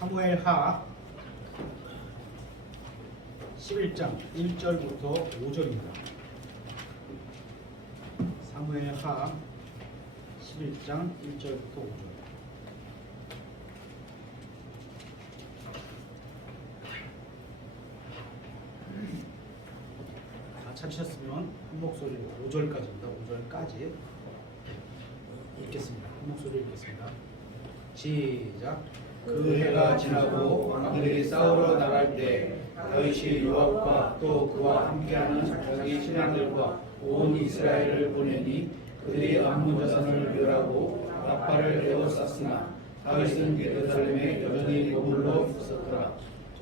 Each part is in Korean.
사무엘하 11장 1절부터 5절입니다. 사무엘하 11장 1절부터 5절. 다 찾으셨으면 한 목소리로 5절까지입니다. 5절까지 읽겠습니다. 한 목소리로 읽겠습니다. 시작. 그 해가 지나고 왕들이 싸우러 나갈 때 다윗이 요압과 또 그와 함께하는 자기 신하들과 온 이스라엘을 보내니 그들이 암몬 자손을 멸하고 라파를 에워쌌으나 다윗은 예루살렘에 여전히 머물러 있었더라.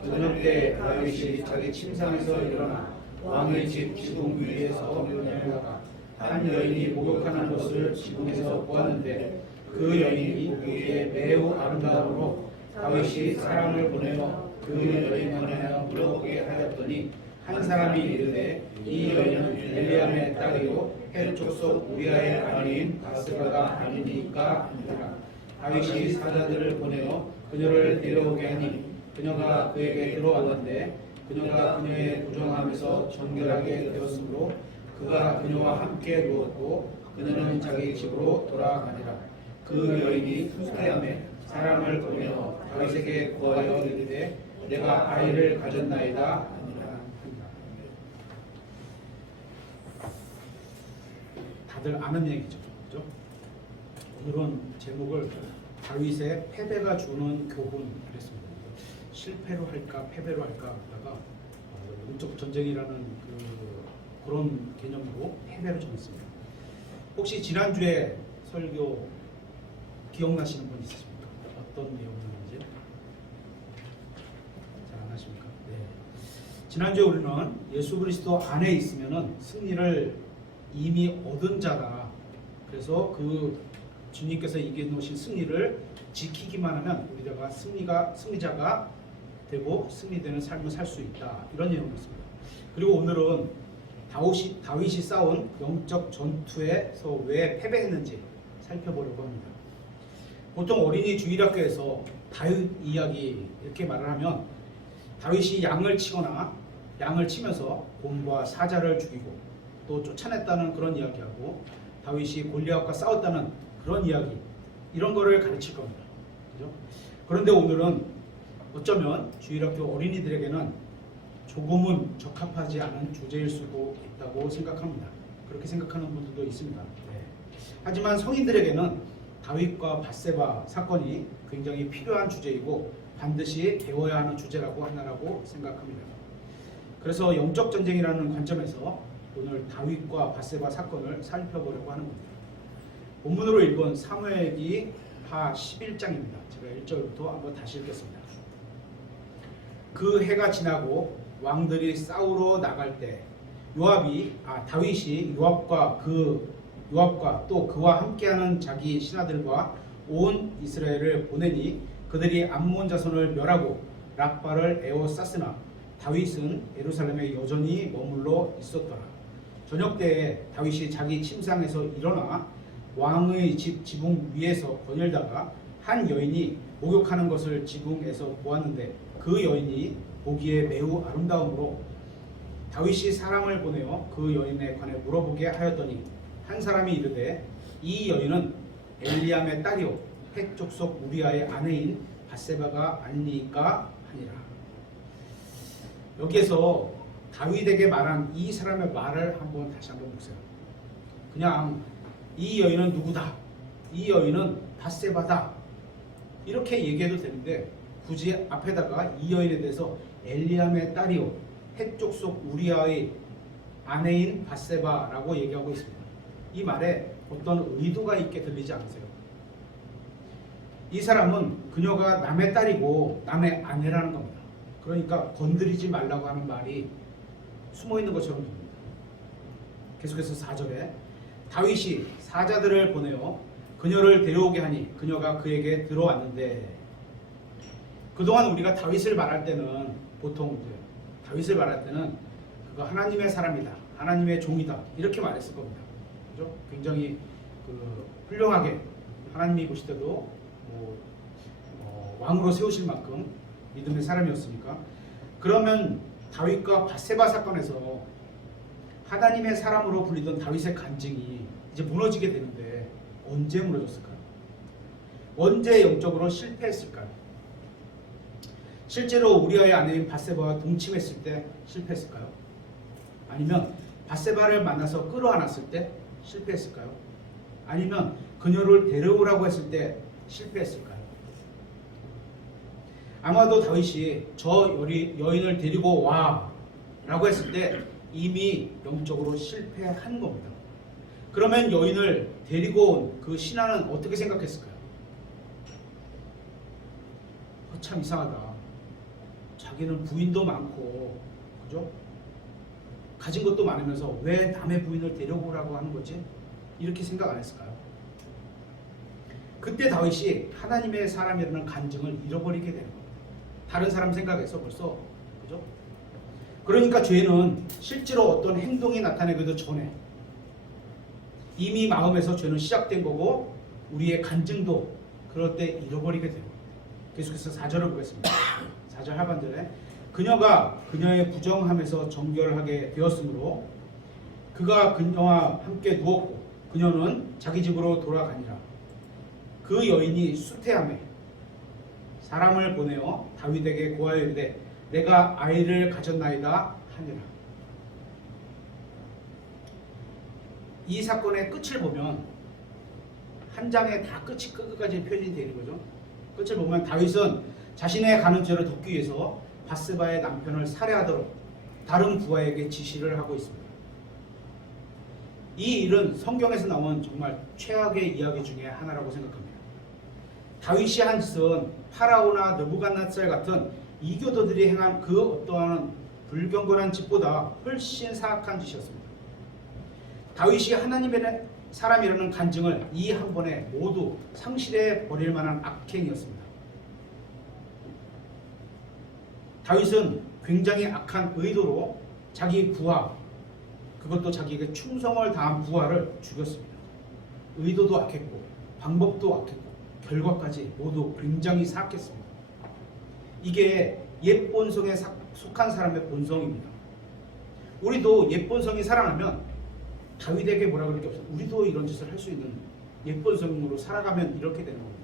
저녁 때 다윗이 자기 침상에서 일어나 왕의 집 지붕 위에서 내려다가 한 여인이 목욕하는 것을 지붕에서 보았는데 그 여인이 보기에 매우 아름다움으로 다윗이 사람을 보내어 그 여인에 관하여 물어보게 하였더니 한 사람이 이르되 이 여인은 엘리암의 딸이요 헷 족속 우리아의 아내인 바세바가 아니니까 하니라. 다윗이 사자들을 보내어 그녀를 데려오게 하니 그녀가 그에게 들어왔는데 그녀가 그녀의 부정함에서 정결하게 되었으므로 그가 그녀와 함께 누웠고 그녀는 자기 집으로 돌아가니라. 그 여인이 후퇴함에 사람을 보내어 다윗에게 구하여 이르되 내가 아이를 가졌나이다 하니라. 다들 아는 얘기죠. 그렇죠? 오늘은 제목을 다윗의 패배가 주는 교훈 그랬습니다. 실패로 할까 패배로 할까 하다가 영적 전쟁이라는 그런 개념으로 패배로 정했습니다. 혹시 지난주에 설교 기억나시는 분 있으십니까? 어떤 내용이었는지 잘 안 하십니까? 네. 지난주에 우리는 예수 그리스도 안에 있으면은 승리를 이미 얻은 자다. 그래서 그 주님께서 이겨놓으신 승리를 지키기만 하면 우리가 승리자가 되고 승리되는 삶을 살 수 있다. 이런 내용이었습니다. 그리고 오늘은 다윗이 싸운 영적 전투에서 왜 패배했는지 살펴보려고 합니다. 보통 어린이 주일학교에서 다윗 이야기 이렇게 말을 하면 다윗이 양을 치면서 곰과 사자를 죽이고 또 쫓아냈다는 그런 이야기하고 다윗이 골리앗과 싸웠다는 그런 이야기 이런 거를 가르칠 겁니다. 그죠? 그런데 오늘은 어쩌면 주일학교 어린이들에게는 조금은 적합하지 않은 주제일 수도 있다고 생각합니다. 그렇게 생각하는 분들도 있습니다. 네. 하지만 성인들에게는 다윗과 밧세바 사건이 굉장히 필요한 주제이고 반드시 배워야 하는 주제라고 하나라고 생각합니다. 그래서 영적 전쟁이라는 관점에서 오늘 다윗과 밧세바 사건을 살펴보려고 하는 겁니다. 본문으로 읽은 사무엘기 하 11장입니다. 제가 1절부터 한번 다시 읽겠습니다. 그 해가 지나고 왕들이 싸우러 나갈 때 다윗이 요압과 또 그와 함께하는 자기 신하들과 온 이스라엘을 보내니 그들이 암몬 자손을 멸하고 락바를 에워쌌으나 다윗은 예루살렘에 여전히 머물러 있었더라. 저녁 때에 다윗이 자기 침상에서 일어나 왕의 집 지붕 위에서 거닐다가 한 여인이 목욕하는 것을 지붕에서 보았는데 그 여인이 보기에 매우 아름다움으로 다윗이 사람을 보내어 그 여인에 관해 물어보게 하였더니 한 사람이 이르되 이 여인은 엘리암의 딸이요 헷 족속 우리아의 아내인 밧세바가 아니니까 하니라. 여기에서 다윗에게 말한 이 사람의 말을 다시 한번 보세요. 그냥 이 여인은 누구다, 이 여인은 밧세바다 이렇게 얘기해도 되는데 굳이 앞에다가 이 여인에 대해서 엘리암의 딸이요 헷 족속 우리아의 아내인 밧세바라고 얘기하고 있습니다. 이 말에 어떤 의도가 있게 들리지 않으세요? 이 사람은 그녀가 남의 딸이고 남의 아내라는 겁니다. 그러니까 건드리지 말라고 하는 말이 숨어있는 것처럼 듭니다. 계속해서 4절에 다윗이 사자들을 보내어 그녀를 데려오게 하니 그녀가 그에게 들어왔는데 그동안 우리가 다윗을 말할 때는 보통 다윗을 말할 때는 그가 하나님의 사람이다, 하나님의 종이다 이렇게 말했을 겁니다. 그죠? 굉장히 훌륭하게 하나님이 보실 때도 왕으로 세우실 만큼 믿음의 사람이었으니까. 그러면 다윗과 밧세바 사건에서 하나님의 사람으로 불리던 다윗의 간증이 이제 무너지게 되는데 언제 무너졌을까요? 언제 영적으로 실패했을까요? 실제로 우리아의 아내인 밧세바와 동침했을 때 실패했을까요? 아니면 밧세바를 만나서 끌어안았을 때 실패했을까요? 아니면 그녀를 데려오라고 했을 때 실패했을까요? 아마도 다윗이 저 여인을 데리고 와 라고 했을 때 이미 영적으로 실패한 겁니다. 그러면 여인을 데리고 온 그 신하는 어떻게 생각했을까요? 참 이상하다. 자기는 부인도 많고, 그죠? 가진 것도 많으면서 왜 남의 부인을 데려오라고 하는 거지? 이렇게 생각 안 했을까요? 그때 다윗이 하나님의 사람이라는 간증을 잃어버리게 되는 겁니다. 다른 사람 생각에서 벌써, 그죠? 그러니까 죄는 실제로 어떤 행동이 나타나기도 전에 이미 마음에서 죄는 시작된 거고 우리의 간증도 그럴 때 잃어버리게 돼요. 계속해서 4절을 보겠습니다. 4절 하반절에 그녀가 그녀의 부정함에서 정결하게 되었으므로 그가 그녀와 함께 누웠고 그녀는 자기 집으로 돌아가니라. 그 여인이 수태함에 사람을 보내어 다윗에게 고하여 이르되 내가 아이를 가졌나이다 하니라. 이 사건의 끝을 보면 한 장에 다 끝까지 표현이 되는 거죠. 끝을 보면 다윗은 자신의 가는 죄를 덮기 위해서 밧세바의 남편을 살해하도록 다른 부하에게 지시를 하고 있습니다. 이 일은 성경에서 나온 정말 최악의 이야기 중에 하나라고 생각합니다. 다윗이 한 짓은 파라오나 느부갓네살 같은 이교도들이 행한 그 어떠한 불경건한 짓보다 훨씬 사악한 짓이었습니다. 다윗이 하나님의 사람이라는 간증을 이 한 번에 모두 상실해 버릴 만한 악행이었습니다. 다윗은 굉장히 악한 의도로 자기 부하, 그것도 자기에게 충성을 다한 부하를 죽였습니다. 의도도 악했고 방법도 악했고 결과까지 모두 굉장히 사악했습니다. 이게 옛 본성에 속한 사람의 본성입니다. 우리도 옛 본성이 살아나면 다윗에게 뭐라 그럴 게 없어요. 우리도 이런 짓을 할 수 있는 옛 본성으로 살아가면 이렇게 되는 겁니다.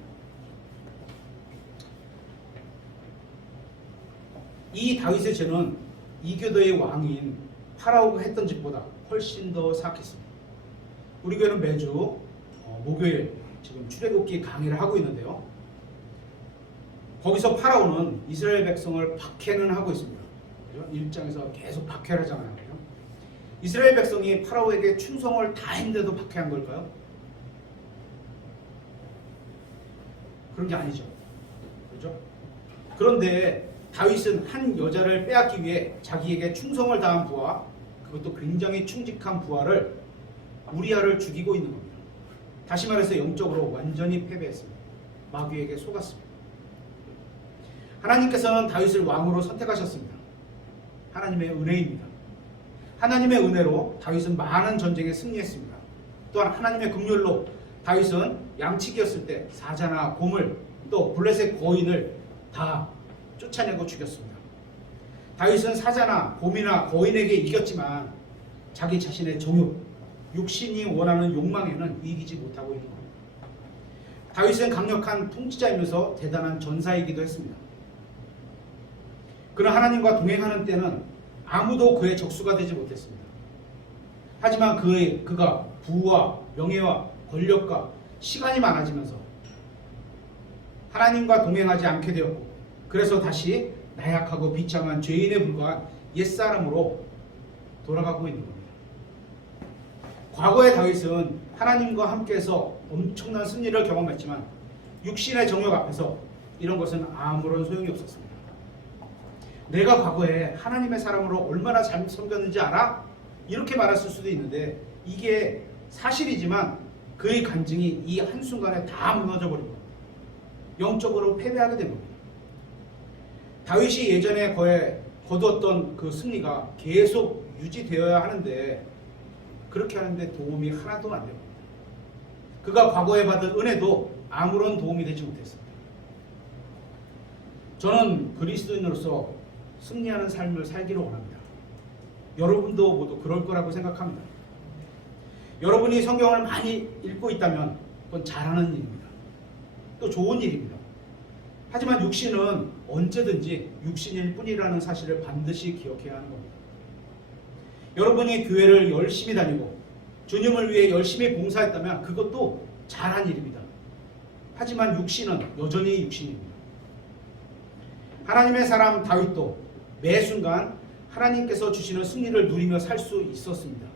이 다윗의 죄는 이교도의 왕인 파라오가 했던 짓보다 훨씬 더 사악했습니다. 우리 교회는 매주 목요일 지금 출애굽기 강의를 하고 있는데요. 거기서 파라오는 이스라엘 백성을 박해는 하고 있습니다. 1장에서 계속 박해를 하잖아요. 이스라엘 백성이 파라오에게 충성을 다했는데도 박해한 걸까요? 그런 게 아니죠. 그렇죠? 그런데 다윗은 한 여자를 빼앗기 위해 자기에게 충성을 다한 부하, 그것도 굉장히 충직한 부하를 우리아를 죽이고 있는 겁니다. 다시 말해서 영적으로 완전히 패배했습니다. 마귀에게 속았습니다. 하나님께서는 다윗을 왕으로 선택하셨습니다. 하나님의 은혜입니다. 하나님의 은혜로 다윗은 많은 전쟁에 승리했습니다. 또한 하나님의 긍휼로 다윗은 양치기였을 때 사자나 곰을 또 블레셋 거인을 다 쫓아내고 죽였습니다. 다윗은 사자나 곰이나 거인에게 이겼지만 자기 자신의 정욕, 육신이 원하는 욕망에는 이기지 못하고 있는 겁니다. 다윗은 강력한 통치자이면서 대단한 전사이기도 했습니다. 그는 하나님과 동행하는 때는 아무도 그의 적수가 되지 못했습니다. 하지만 그가 부와 명예와 권력과 시간이 많아지면서 하나님과 동행하지 않게 되었고, 그래서 다시 나약하고 비참한 죄인에 불과한 옛사람으로 돌아가고 있는 겁니다. 과거의 다윗은 하나님과 함께해서 엄청난 승리를 경험했지만 육신의 정욕 앞에서 이런 것은 아무런 소용이 없었습니다. 내가 과거에 하나님의 사람으로 얼마나 잘 섬겼는지 알아? 이렇게 말했을 수도 있는데 이게 사실이지만 그의 간증이 이 한순간에 다 무너져버리고 영적으로 패배하게 된 겁니다. 다윗이 예전에 거두었던 그 승리가 계속 유지되어야 하는데 그렇게 하는데 도움이 하나도 안 됩니다. 그가 과거에 받은 은혜도 아무런 도움이 되지 못했습니다. 저는 그리스도인으로서 승리하는 삶을 살기를 원합니다. 여러분도 모두 그럴 거라고 생각합니다. 여러분이 성경을 많이 읽고 있다면 그건 잘하는 일입니다. 또 좋은 일입니다. 하지만 육신은 언제든지 육신일 뿐이라는 사실을 반드시 기억해야 하는 겁니다. 여러분이 교회를 열심히 다니고 주님을 위해 열심히 봉사했다면 그것도 잘한 일입니다. 하지만 육신은 여전히 육신입니다. 하나님의 사람 다윗도 매 순간 하나님께서 주시는 승리를 누리며 살 수 있었습니다.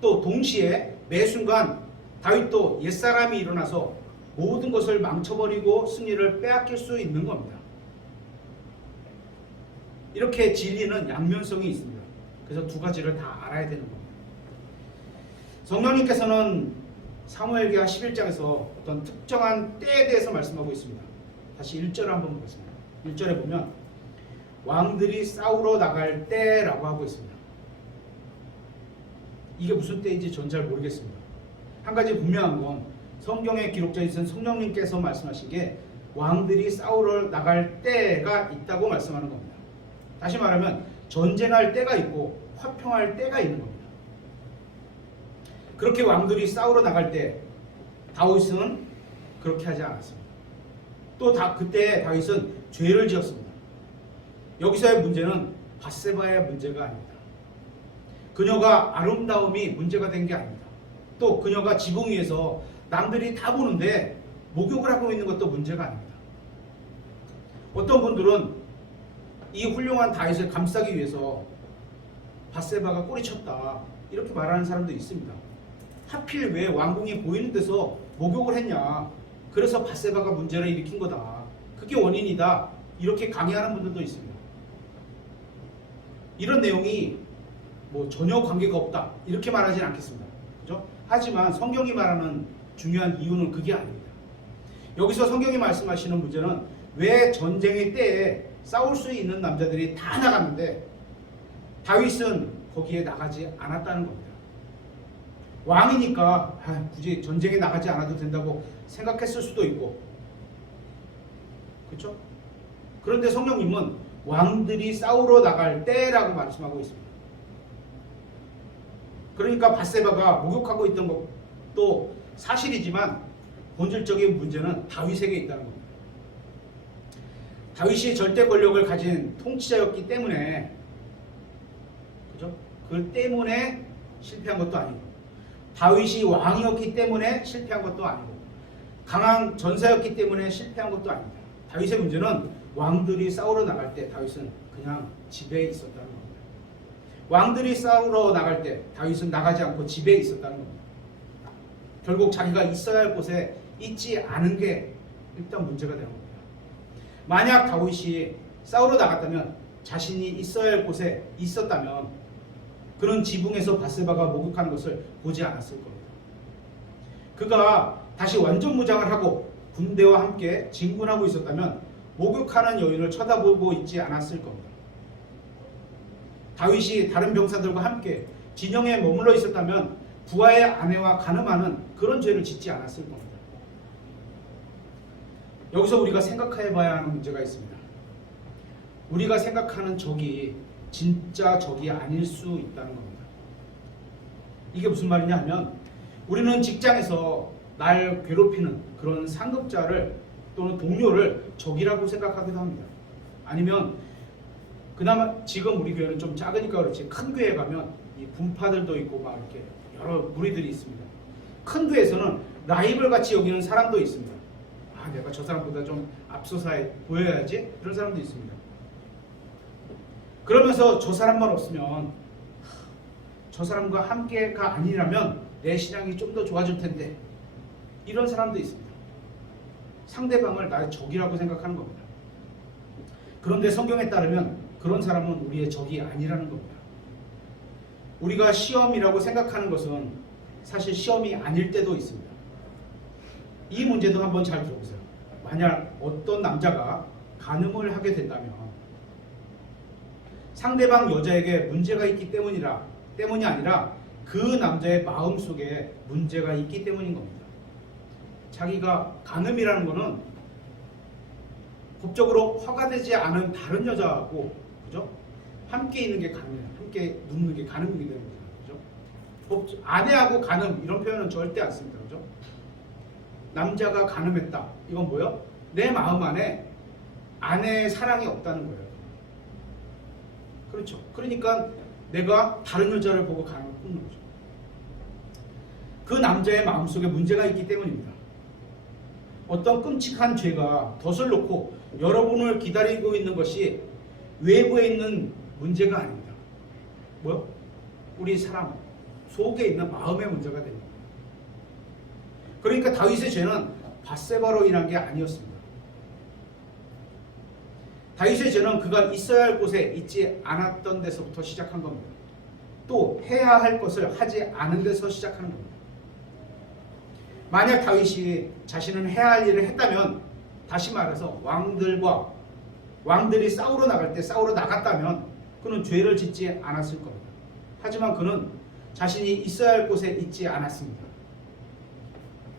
또 동시에 매 순간 다윗도 옛사람이 일어나서 모든 것을 망쳐버리고 승리를 빼앗길 수 있는 겁니다. 이렇게 진리는 양면성이 있습니다. 그래서 두 가지를 다 알아야 되는 겁니다. 성령님께서는 사무엘기하 11장에서 어떤 특정한 때에 대해서 말씀하고 있습니다. 다시 1절을 한번 보겠습니다. 1절에 보면 왕들이 싸우러 나갈 때라고 하고 있습니다. 이게 무슨 때인지 전 잘 모르겠습니다. 한 가지 분명한 건 성경에 기록되어 있는 성령님께서 말씀하신 게 왕들이 싸우러 나갈 때가 있다고 말씀하는 겁니다. 다시 말하면 전쟁할 때가 있고 화평할 때가 있는 겁니다. 그렇게 왕들이 싸우러 나갈 때 다윗은 그렇게 하지 않았습니다. 또 그때 다윗은 죄를 지었습니다. 여기서의 문제는 밧세바의 문제가 아닙니다. 그녀가 아름다움이 문제가 된 게 아닙니다. 또 그녀가 지붕 위에서 남들이 다 보는데 목욕을 하고 있는 것도 문제가 아닙니다. 어떤 분들은 이 훌륭한 다윗을 감싸기 위해서 밧세바가 꼬리쳤다 이렇게 말하는 사람도 있습니다. 하필 왜 왕궁이 보이는 데서 목욕을 했냐, 그래서 밧세바가 문제를 일으킨 거다, 그게 원인이다, 이렇게 강의하는 분들도 있습니다. 이런 내용이 뭐 전혀 관계가 없다 이렇게 말하진 않겠습니다. 그죠? 하지만 성경이 말하는 중요한 이유는 그게 아닙니다. 여기서 성경이 말씀하시는 문제는 왜 전쟁의 때에 싸울 수 있는 남자들이 다 나갔는데 다윗은 거기에 나가지 않았다는 겁니다. 왕이니까 굳이 전쟁에 나가지 않아도 된다고 생각했을 수도 있고, 그렇죠? 그런데 성령님은 왕들이 싸우러 나갈 때라고 말씀하고 있습니다. 그러니까 밧세바가 목욕하고 있던 것도 사실이지만 본질적인 문제는 다윗에게 있다는 겁니다. 다윗이 절대 권력을 가진 통치자였기 때문에, 그죠? 그 때문에 실패한 것도 아니고, 다윗이 왕이었기 때문에 실패한 것도 아니고, 강한 전사였기 때문에 실패한 것도 아닙니다. 다윗의 문제는 왕들이 싸우러 나갈 때 다윗은 그냥 집에 있었다는 겁니다. 왕들이 싸우러 나갈 때 다윗은 나가지 않고 집에 있었다는 겁니다. 결국 자기가 있어야 할 곳에 있지 않은 게 일단 문제가 되는 겁니다. 만약 다윗이 싸우러 나갔다면, 자신이 있어야 할 곳에 있었다면 그는 지붕에서 밧세바가 목욕하는 것을 보지 않았을 겁니다. 그가 다시 완전 무장을 하고 군대와 함께 진군하고 있었다면 목욕하는 여인을 쳐다보고 있지 않았을 겁니다. 다윗이 다른 병사들과 함께 진영에 머물러 있었다면 부하의 아내와 간음하는 그런 죄를 짓지 않았을 겁니다. 여기서 우리가 생각해 봐야 하는 문제가 있습니다. 우리가 생각하는 적이 진짜 적이 아닐 수 있다는 겁니다. 이게 무슨 말이냐 하면, 우리는 직장에서 날 괴롭히는 그런 상급자를 또는 동료를 적이라고 생각하기도 합니다. 아니면 그나마 지금 우리 교회는 좀 작으니까 그렇지, 큰 교회에 가면 이 분파들도 있고 막 이렇게 여러 무리들이 있습니다. 큰 교회에서는 라이벌 같이 여기는 사람도 있습니다. 내가 저 사람보다 좀 앞서서 보여야지, 이런 사람도 있습니다. 그러면서 저 사람만 없으면, 저 사람과 함께가 아니라면 내 신앙이 좀 더 좋아질 텐데, 이런 사람도 있습니다. 상대방을 나의 적이라고 생각하는 겁니다. 그런데 성경에 따르면 그런 사람은 우리의 적이 아니라는 겁니다. 우리가 시험이라고 생각하는 것은 사실 시험이 아닐 때도 있습니다. 이 문제도 한번 잘 들어보세요. 만약 어떤 남자가 간음을 하게 된다면 상대방 여자에게 문제가 있기 때문이 아니라 그 남자의 마음속에 문제가 있기 때문인 겁니다. 자기가 간음이라는 거는 법적으로 허가되지 않은 다른 여자하고, 그죠? 함께 있는 게 가능해요. 함께 눕는 게 가능이 되는 거죠. 그죠? 아내하고 간음 이런 표현은 절대 안 씁니다. 그죠? 남자가 간음했다. 이건 뭐예요? 내 마음 안에 아내의 사랑이 없다는 거예요. 그렇죠. 그러니까 내가 다른 여자를 보고 간음을 끊는 거죠. 그 남자의 마음속에 문제가 있기 때문입니다. 어떤 끔찍한 죄가 덫을 놓고 여러분을 기다리고 있는 것이 외부에 있는 문제가 아닙니다. 뭐요? 우리 사람 속에 있는 마음의 문제가 됩니다. 그러니까 다윗의 죄는 밧세바로 인한 게 아니었습니다. 다윗의 죄는 그가 있어야 할 곳에 있지 않았던 데서부터 시작한 겁니다. 또 해야 할 것을 하지 않은 데서 시작하는 겁니다. 만약 다윗이 자신은 해야 할 일을 했다면, 다시 말해서 왕들이 싸우러 나갈 때 싸우러 나갔다면 그는 죄를 짓지 않았을 겁니다. 하지만 그는 자신이 있어야 할 곳에 있지 않았습니다.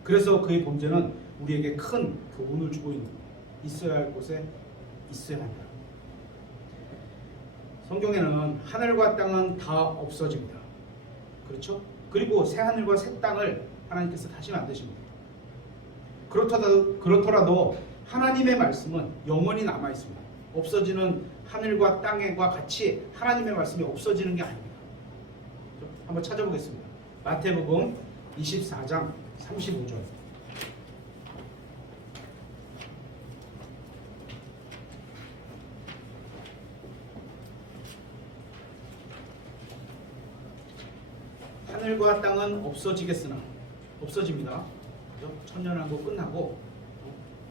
그래서 그의 범죄는 우리에게 큰 교훈을 주고 있는 겁니다. 있어야 할 곳에 있어야 한다. 성경에는 하늘과 땅은 다 없어집니다. 그렇죠? 그리고 새 하늘과 새 땅을 하나님께서 다시 만드십니다. 그렇더라도 하나님의 말씀은 영원히 남아 있습니다. 없어지는 하늘과 땅과 같이 하나님의 말씀이 없어지는 게 아닙니다. 한번 찾아보겠습니다. 마태복음 24장 35절. 하늘과 땅은 없어지겠으나, 없어집니다. 그죠? 천년왕국 끝나고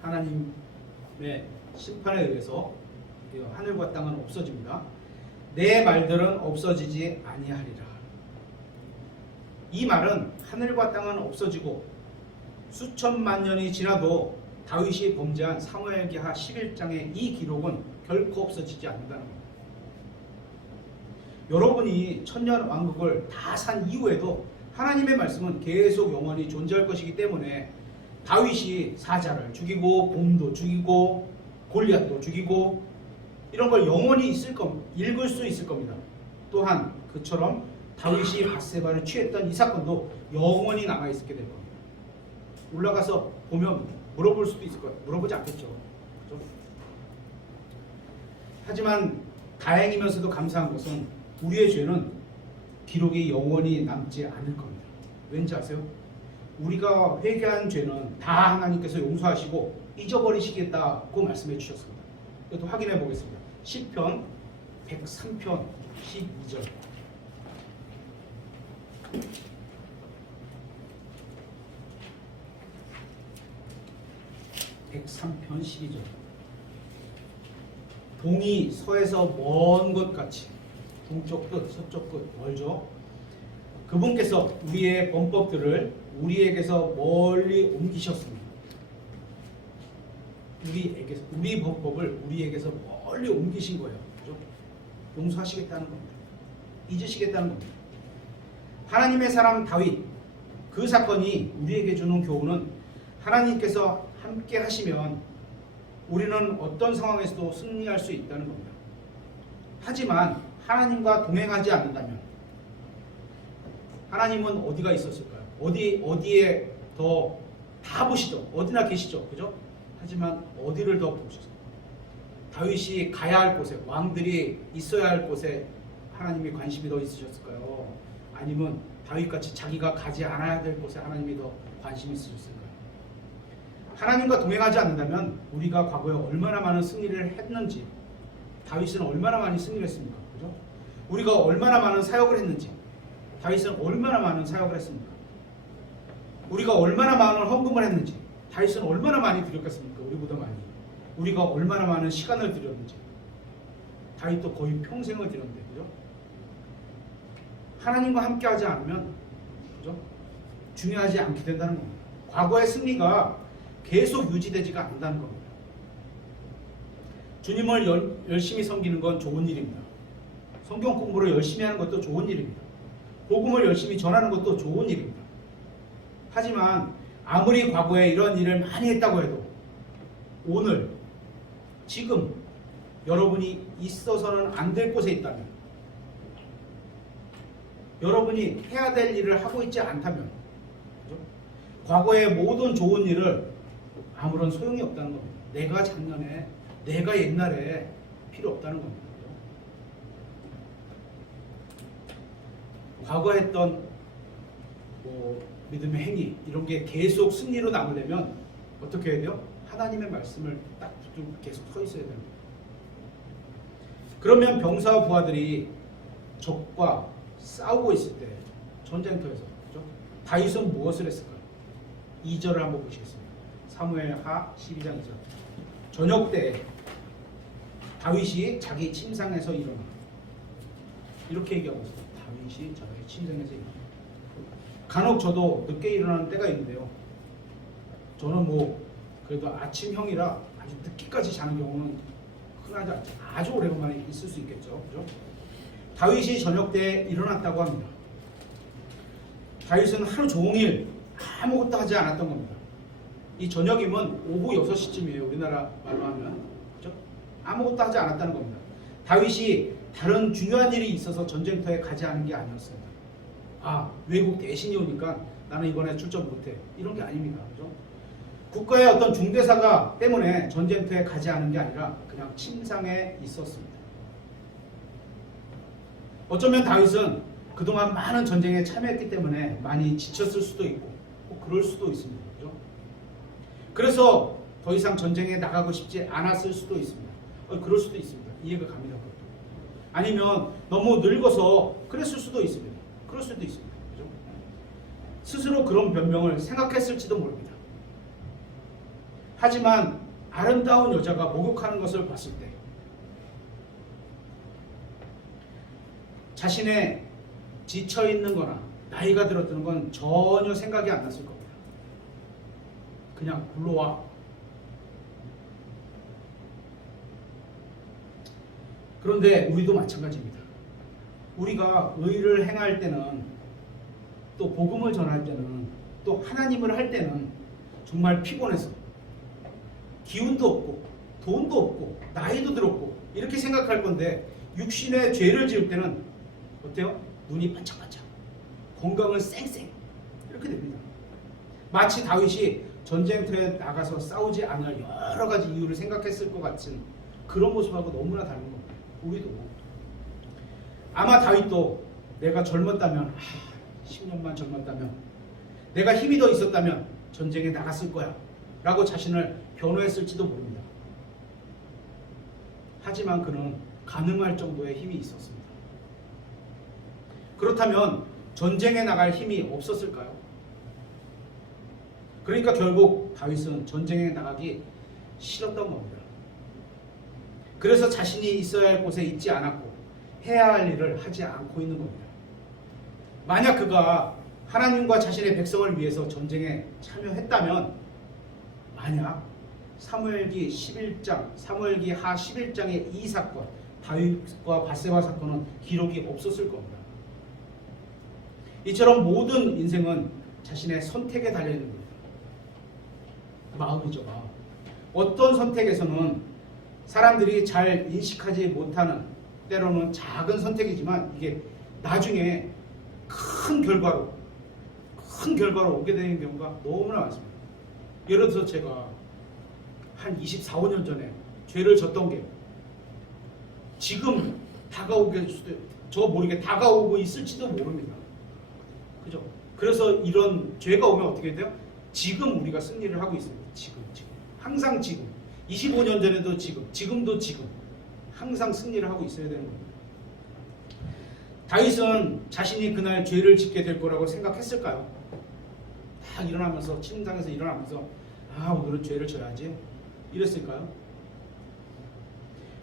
하나님의 심판에 의해서 하늘과 땅은 없어집니다. 내 말들은 없어지지 아니하리라. 이 말은 하늘과 땅은 없어지고 수천만 년이 지나도 다윗이 범죄한 사무엘기하 11장의 이 기록은 결코 없어지지 않는다는 겁니다. 여러분이 천년 왕국을 다 산 이후에도 하나님의 말씀은 계속 영원히 존재할 것이기 때문에 다윗이 사자를 죽이고 곰도 죽이고 골리앗도 죽이고 이런 걸 영원히 읽을 수 있을 겁니다. 또한 그처럼 다윗이 밧세바를 취했던 이 사건도 영원히 남아있게 될 겁니다. 올라가서 보면 물어볼 수도 있을 거예요. 물어보지 않겠죠. 그렇죠? 하지만 다행이면서도 감사한 것은 우리의 죄는 기록이 영원히 남지 않을 겁니다. 왠지 아세요? 우리가 회개한 죄는 다 하나님께서 용서하시고 잊어버리시겠다고 말씀해 주셨습니다. 이것도 확인해 보겠습니다. 시편 103편 12절. (103편 12절) 동이 서에서 먼 것 같이, 동쪽 끝, 서쪽 끝 멀죠. 그분께서 우리의 범법들을 우리에게서 멀리 옮기셨습니다. 우리 범법을 우리에게서 멀리 옮기신 거예요. 그렇죠? 용서하시겠다는 겁니다. 잊으시겠다는 겁니다. 하나님의 사람 다윗, 그 사건이 우리에게 주는 교훈은 하나님께서 함께 하시면 우리는 어떤 상황에서도 승리할 수 있다는 겁니다. 하지만 하나님과 동행하지 않는다면 하나님은 어디가 있었을까요? 어디에 더 다 보시죠. 어디나 계시죠. 그죠? 하지만 어디를 더 보셨어요? 다윗이 가야 할 곳에, 왕들이 있어야 할 곳에 하나님이 관심이 더 있으셨을까요? 아니면 다윗같이 자기가 가지 않아야 될 곳에 하나님이 더 관심이 있으셨을까요? 하나님과 동행하지 않는다면 우리가 과거에 얼마나 많은 승리를 했는지, 다윗은 얼마나 많이 승리를 했습니까? 그죠? 우리가 얼마나 많은 사역을 했는지, 다윗은 얼마나 많은 사역을 했습니까? 우리가 얼마나 많은 헌금을 했는지, 다윗은 얼마나 많이 드렸겠습니까? 우리보다 많이. 우리가 얼마나 많은 시간을 드렸는지, 다윗도 거의 평생을 드렸는데, 그죠? 하나님과 함께하지 않으면, 그죠? 중요하지 않게 된다는 겁니다. 과거의 승리가 계속 유지되지가 않는다는 겁니다. 주님을 열심히 섬기는 건 좋은 일입니다. 성경 공부를 열심히 하는 것도 좋은 일입니다. 복음을 열심히 전하는 것도 좋은 일입니다. 하지만 아무리 과거에 이런 일을 많이 했다고 해도 오늘 지금 여러분이 있어서는 안 될 곳에 있다면, 여러분이 해야 될 일을 하고 있지 않다면, 그죠? 과거의 모든 좋은 일을 아무런 소용이 없다는 겁니다. 내가 작년에, 내가 옛날에 필요 없다는 겁니다. 과거 했던 믿음의 행위 이런 게 계속 승리로 남으려면 어떻게 해야 돼요? 하나님의 말씀을 딱 붙들고 계속 서 있어야 됩니다. 그러면 병사와 부하들이 적과 싸우고 있을 때 전쟁터에서, 그죠? 다윗은 무엇을 했을까요? 2절을 한번 보시겠습니다. 사무엘하 12장 2절. 저녁 때 다윗이 자기 침상에서 일어나, 이렇게 얘기하고 있어요. 다윗이 자기 침상에서 일어나. 간혹 저도 늦게 일어나는 때가 있는데요. 저는 그래도 아침형이라 아주 늦게까지 자는 경우는 흔하지 않죠. 아주 오래간만에 있을 수 있겠죠. 그죠? 다윗이 저녁 때 일어났다고 합니다. 다윗은 하루 종일 아무것도 하지 않았던 겁니다. 이 저녁이면 오후 6시쯤이에요. 우리나라 말로 하면. 그죠? 아무것도 하지 않았다는 겁니다. 다윗이 다른 중요한 일이 있어서 전쟁터에 가지 않은 게 아니었습니다. 외국 대신이 오니까 나는 이번에 출전 못해. 이런 게 아닙니다. 그죠? 국가의 어떤 중대사가 때문에 전쟁터에 가지 않은 게 아니라 그냥 침상에 있었습니다. 어쩌면 다윗은 그동안 많은 전쟁에 참여했기 때문에 많이 지쳤을 수도 있고 그럴 수도 있습니다. 그죠? 그래서 더 이상 전쟁에 나가고 싶지 않았을 수도 있습니다. 그럴 수도 있습니다. 이해가 갑니다. 아니면 너무 늙어서 그랬을 수도 있습니다. 그럴 수도 있습니다. 그죠? 스스로 그런 변명을 생각했을지도 모릅니다. 하지만 아름다운 여자가 목욕하는 것을 봤을 때 자신의 지쳐있는 거나 나이가 들었다는 건 전혀 생각이 안 났을 겁니다. 그냥 불러와. 그런데 우리도 마찬가지입니다. 우리가 의를 행할 때는, 또 복음을 전할 때는, 또 하나님을 할 때는 정말 피곤해서 기운도 없고 돈도 없고 나이도 들었고 이렇게 생각할 건데, 육신의 죄를 지을 때는 어때요? 눈이 반짝반짝, 건강은 쌩쌩, 이렇게 됩니다. 마치 다윗이 전쟁터에 나가서 싸우지 않을 여러 가지 이유를 생각했을 것 같은 그런 모습하고 너무나 다른 겁니다. 우리도 아마 다윗도 내가 젊었다면, 10년만 젊었다면, 내가 힘이 더 있었다면 전쟁에 나갔을 거야 라고 자신을 변호했을지도 모릅니다. 하지만 그는 가늠할 정도의 힘이 있었습니다. 그렇다면 전쟁에 나갈 힘이 없었을까요? 그러니까 결국 다윗은 전쟁에 나가기 싫었던 겁니다. 그래서 자신이 있어야 할 곳에 있지 않았고 해야 할 일을 하지 않고 있는 겁니다. 만약 그가 하나님과 자신의 백성을 위해서 전쟁에 참여했다면, 만약 사무엘기 11장, 사무엘기 하 11장의 이 사건, 다윗과 밧세바 사건은 기록이 없었을 겁니다. 이처럼 모든 인생은 자신의 선택에 달려있는 겁니다. 마음이죠, 마음. 어떤 선택에서는 사람들이 잘 인식하지 못하는, 때로는 작은 선택이지만 이게 나중에 큰 결과로 오게 되는 경우가 너무나 많습니다. 예를 들어서 제가 한 24, 5년 전에 죄를 졌던 게 지금 다가오게 수도, 저 모르게 다가오고 있을지도 모릅니다. 그죠? 그래서 이런 죄가 오면 어떻게 돼요? 지금 우리가 승리를 하고 있습니다. 지금. 항상 지금. 25년 전에도 지금도 지금. 항상 승리를 하고 있어야 되는 겁니다. 다윗은 자신이 그날 죄를 짓게 될 거라고 생각했을까요? 딱 일어나면서, 침상에서 일어나면서 오늘은 죄를 져야지 이랬을까요?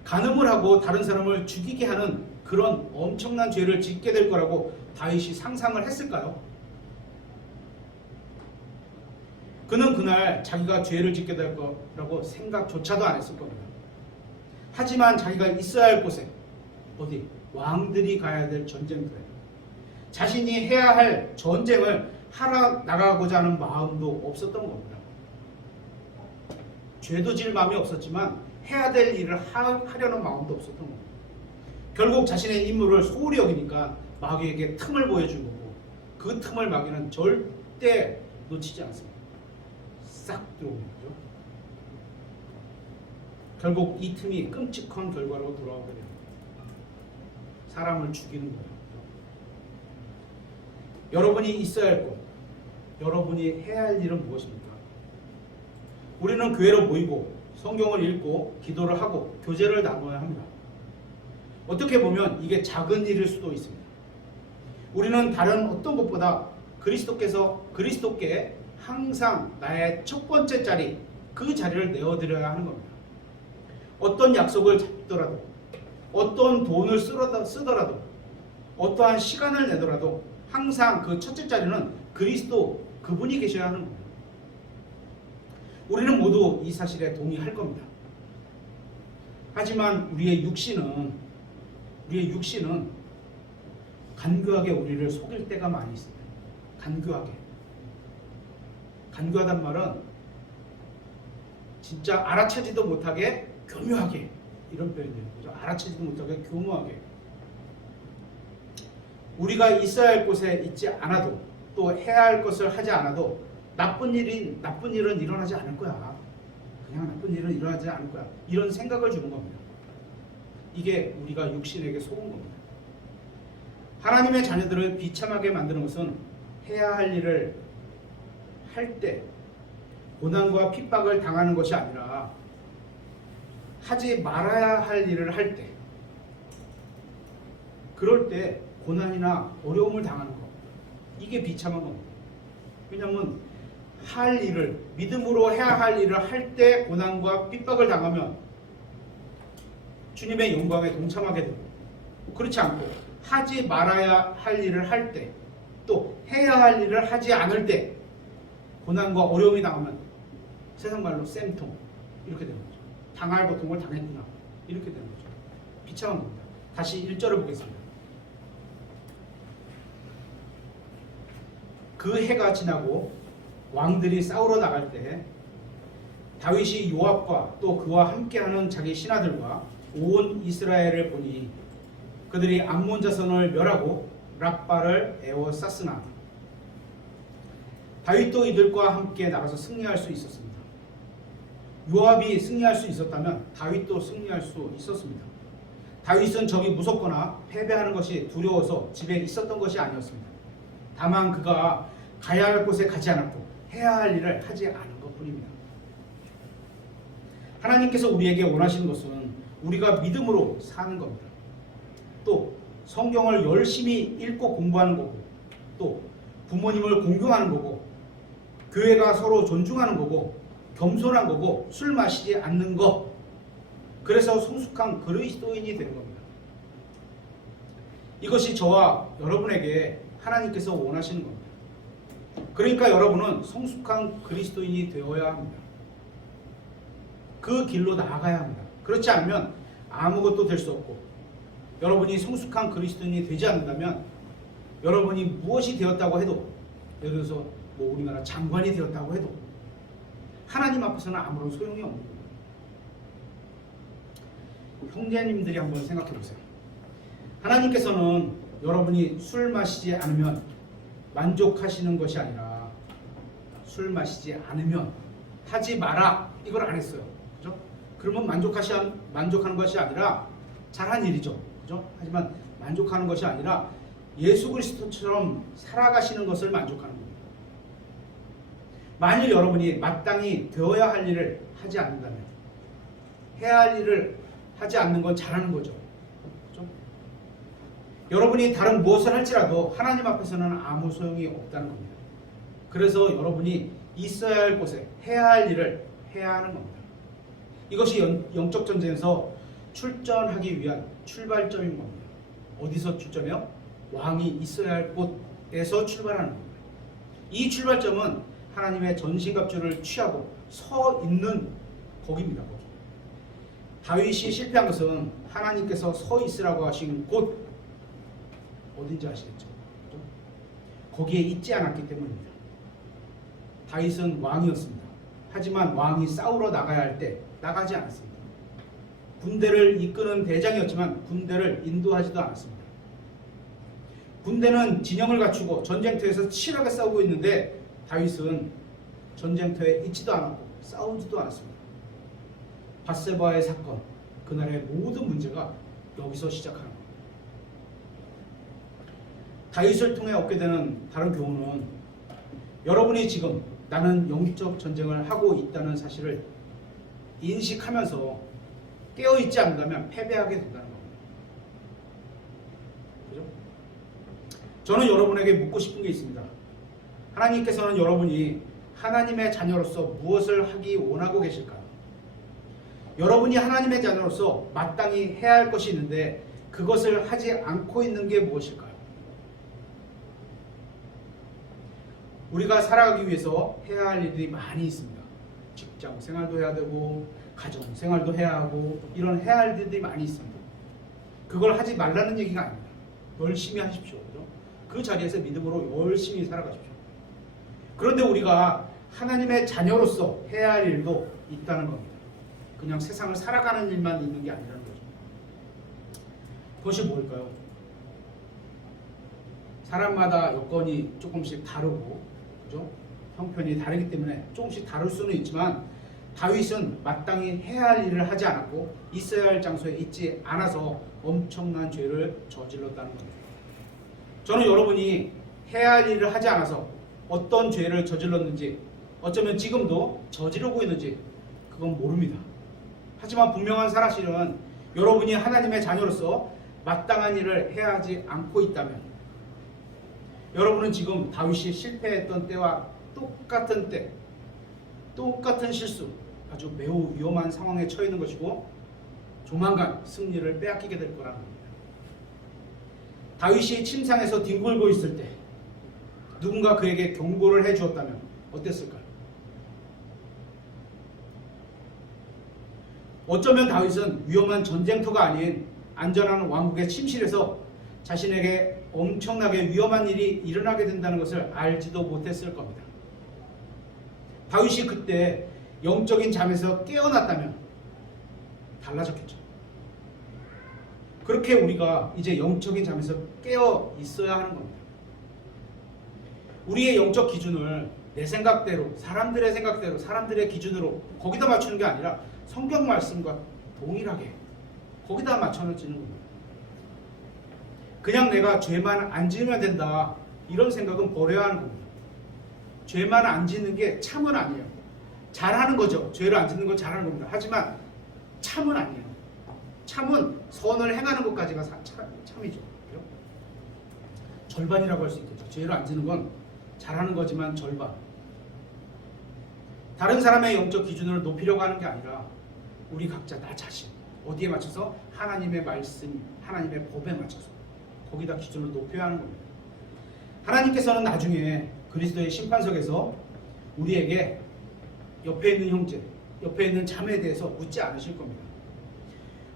간음을 하고 다른 사람을 죽이게 하는 그런 엄청난 죄를 짓게 될 거라고 다윗이 상상을 했을까요? 그는 그날 자기가 죄를 짓게 될 거라고 생각조차도 안 했을 겁니다. 하지만 자기가 있어야 할 곳에, 어디? 왕들이 가야 될 전쟁터에 자신이 해야 할 전쟁을 하러 나가고자 하는 마음도 없었던 겁니다. 죄도 질 마음이 없었지만 해야 될 일을 하려는 마음도 없었던 겁니다. 결국 자신의 임무를 소홀히 여기니까 마귀에게 틈을 보여준 거고, 그 틈을 마귀는 절대 놓치지 않습니다. 싹 들어오는 거죠. 결국 이 틈이 끔찍한 결과로 돌아오게 됩니다. 사람을 죽이는 거예요. 여러분이 있어야 할 곳, 여러분이 해야 할 일은 무엇입니까? 우리는 교회로 모이고 성경을 읽고 기도를 하고 교제를 나눠야 합니다. 어떻게 보면 이게 작은 일일 수도 있습니다. 우리는 다른 어떤 것보다 그리스도께 항상 나의 첫 번째 자리, 그 자리를 내어드려야 하는 겁니다. 어떤 약속을 잡더라도, 어떤 돈을 쓰더라도, 어떠한 시간을 내더라도 항상 그 첫째 자리는 그리스도, 그분이 계셔야 하는 겁니다. 우리는 모두 이 사실에 동의할 겁니다. 하지만 우리의 육신은 간교하게 우리를 속일 때가 많이 있습니다. 간교하단 말은 진짜 알아채지도 못하게 교묘하게, 이런 표현이에요. 알아채지도 못하게 교묘하게. 우리가 있어야 할 곳에 있지 않아도, 또 해야 할 것을 하지 않아도 나쁜 일은 일어나지 않을 거야. 그냥 나쁜 일은 일어나지 않을 거야. 이런 생각을 주는 겁니다. 이게 우리가 육신에게 속은 겁니다. 하나님의 자녀들을 비참하게 만드는 것은 해야 할 일을 할 때 고난과 핍박을 당하는 것이 아니라 하지 말아야 할 일을 할 때, 그럴 때 고난이나 어려움을 당하는 것, 이게 비참한 겁니다. 왜냐하면 할 일을, 믿음으로 해야 할 일을 할 때 고난과 핍박을 당하면 주님의 영광에 동참하게 되고, 그렇지 않고 하지 말아야 할 일을 할 때, 또 해야 할 일을 하지 않을 때 고난과 어려움이 당하면 세상 말로 쌤통, 이렇게 되는 거죠. 당할 고통을 당했구나, 이렇게 되는 거죠. 비참한 겁니다. 다시 1절을 보겠습니다. 그 해가 지나고 왕들이 싸우러 나갈 때 다윗이 요압과 또 그와 함께하는 자기 신하들과 온 이스라엘을 보니 그들이 암몬 자손을 멸하고 랍바를 에워쌌으나 다윗도 이들과 함께 나가서 승리할 수 있었습니다. 요압이 승리할 수 있었다면 다윗도 승리할 수 있었습니다. 다윗은 적이 무섭거나 패배하는 것이 두려워서 집에 있었던 것이 아니었습니다. 다만 그가 가야 할 곳에 가지 않았고 해야 할 일을 하지 않은 것뿐입니다. 하나님께서 우리에게 원하시는 것은 우리가 믿음으로 사는 겁니다. 또 성경을 열심히 읽고 공부하는 거고, 또 부모님을 공경하는 거고, 교회가 서로 존중하는 거고, 겸손한 거고, 술 마시지 않는 것, 그래서 성숙한 그리스도인이 되는 겁니다. 이것이 저와 여러분에게 하나님께서 원하시는 겁니다. 그러니까 여러분은 성숙한 그리스도인이 되어야 합니다. 그 길로 나아가야 합니다. 그렇지 않으면 아무것도 될 수 없고, 여러분이 성숙한 그리스도인이 되지 않는다면 여러분이 무엇이 되었다고 해도, 예를 들어서 뭐 우리나라 장관이 되었다고 해도 하나님 앞에서는 아무런 소용이 없는 겁니다. 형제님들이 한번 생각해 보세요. 하나님께서는 여러분이 술 마시지 않으면 만족하시는 것이 아니라 술 마시지 않으면 하지 마라, 이걸 안 했어요. 그죠? 그러면 만족하는 것이 아니라 잘한 일이죠. 그죠? 하지만 만족하는 것이 아니라 예수 그리스도처럼 살아가시는 것을 만족하는 겁니다. 만일 여러분이 마땅히 되어야 할 일을 하지 않는다면, 해야 할 일을 하지 않는 건 잘하는 거죠. 그죠? 여러분이 다른 무엇을 할지라도 하나님 앞에서는 아무 소용이 없다는 겁니다. 그래서 여러분이 있어야 할 곳에 해야 할 일을 해야 하는 겁니다. 이것이 영적 전쟁에서 출전하기 위한 출발점인 겁니다. 어디서 출전해요? 왕이 있어야 할 곳에서 출발하는 겁니다. 이 출발점은 하나님의 전신갑주를 취하고 서 있는 거기입니다. 거기. 다윗이 실패한 것은 하나님께서 서 있으라고 하신 곳 어딘지 아시겠죠? 그렇죠? 거기에 있지 않았기 때문입니다. 다윗은 왕이었습니다. 하지만 왕이 싸우러 나가야 할 때 나가지 않았습니다. 군대를 이끄는 대장이었지만 군대를 인도하지도 않았습니다. 군대는 진영을 갖추고 전쟁터에서 치열하게 싸우고 있는데 다윗은 전쟁터에 있지도 않았고 싸우지도 않았습니다. 밧세바의 사건, 그날의 모든 문제가 여기서 시작하는 겁니다. 다윗을 통해 얻게 되는 다른 교훈은 여러분이 지금 나는 영적 전쟁을 하고 있다는 사실을 인식하면서 깨어있지 않는다면 패배하게 된다는 겁니다. 그죠? 저는 여러분에게 묻고 싶은 게 있습니다. 하나님께서는 여러분이 하나님의 자녀로서 무엇을 하기 원하고 계실까요? 여러분이 하나님의 자녀로서 마땅히 해야 할 것이 있는데 그것을 하지 않고 있는 게 무엇일까요? 우리가 살아가기 위해서 해야 할 일들이 많이 있습니다. 직장 생활도 해야 되고 가정 생활도 해야 하고 이런 해야 할 일들이 많이 있습니다. 그걸 하지 말라는 얘기가 아닙니다. 열심히 하십시오. 그죠? 그 자리에서 믿음으로 열심히 살아가십시오. 그런데 우리가 하나님의 자녀로서 해야 할 일도 있다는 겁니다. 그냥 세상을 살아가는 일만 있는 게 아니라는 거죠. 그것이 뭘까요? 사람마다 여건이 조금씩 다르고, 그죠? 형편이 다르기 때문에 조금씩 다를 수는 있지만 다윗은 마땅히 해야 할 일을 하지 않았고 있어야 할 장소에 있지 않아서 엄청난 죄를 저질렀다는 겁니다. 저는 여러분이 해야 할 일을 하지 않아서 어떤 죄를 저질렀는지 어쩌면 지금도 저지르고 있는지 그건 모릅니다. 하지만 분명한 사실은 여러분이 하나님의 자녀로서 마땅한 일을 해야 하지 않고 있다면 여러분은 지금 다윗이 실패했던 때와 똑같은 때, 똑같은 실수, 아주 매우 위험한 상황에 처해 있는 것이고 조만간 승리를 빼앗기게 될 거라는 겁니다. 다윗이 침상에서 뒹굴고 있을 때 누군가 그에게 경고를 해주었다면 어땠을까요? 어쩌면 다윗은 위험한 전쟁터가 아닌 안전한 왕국의 침실에서 자신에게 엄청나게 위험한 일이 일어나게 된다는 것을 알지도 못했을 겁니다. 다윗이 그때 영적인 잠에서 깨어났다면 달라졌겠죠. 그렇게 우리가 이제 영적인 잠에서 깨어 있어야 하는 겁니다. 우리의 영적 기준을 내 생각대로, 사람들의 생각대로, 사람들의 기준으로 거기다 맞추는 게 아니라 성경 말씀과 동일하게 거기다 맞춰지는 겁니다. 그냥 내가 죄만 안 지으면 된다 이런 생각은 버려야 하는 겁니다. 죄만 안 짓는 게 참은 아니에요. 잘하는 거죠. 죄를 안 짓는 건 잘하는 겁니다. 하지만 참은 아니에요. 참은 선을 행하는 것까지가 참이죠. 그렇죠? 절반이라고 할 수 있겠죠. 죄를 안 짓는 건 잘하는 거지만 절반. 다른 사람의 영적 기준을 높이려고 하는 게 아니라 우리 각자 나 자신 어디에 맞춰서 하나님의 말씀, 하나님의 법에 맞춰서 거기다 기준을 높여야 하는 겁니다. 하나님께서는 나중에 그리스도의 심판석에서 우리에게 옆에 있는 형제, 옆에 있는 자매에 대해서 묻지 않으실 겁니다.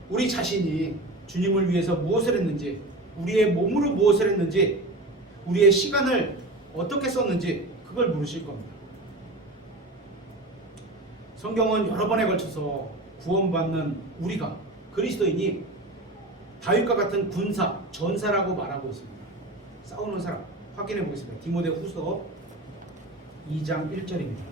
우리 자신이 주님을 위해서 무엇을 했는지, 우리의 몸으로 무엇을 했는지, 우리의 시간을 어떻게 썼는지 그걸 물으실 겁니다. 성경은 여러 번에 걸쳐서 구원받는 우리가 그리스도인이 다윗과 같은 군사, 전사라고 말하고 있습니다. 싸우는 사람 확인해 보겠습니다. 디모데후서 2장 1절입니다.